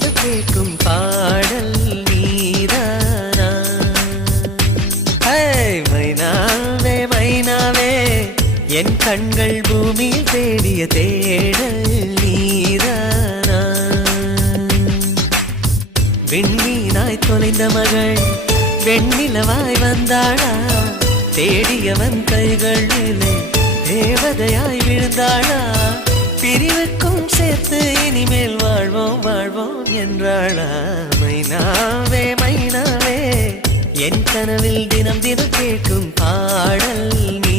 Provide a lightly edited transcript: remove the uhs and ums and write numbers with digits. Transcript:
தினம் கேட்கும் பாடல் நீதானா? மைனாவே மைனாவே என் கண்கள் பூமியில் தேடிய தேடல் நீதானா? விண்மீனாய் தொலைந்த மகள் வெண்ணிலவாய் வந்தாளா? தேடியவன் கைகளிலே தேவதையாய் விழுந்தாளா? பிரிவுக்கும் சேர்த்து இனிமேல் வாழ்வோம் வாழ்வோம் என்றாளா? மைனாவே மைனாவே என் கனவில் தினம் தினம் கேட்கும் பாடல் நீ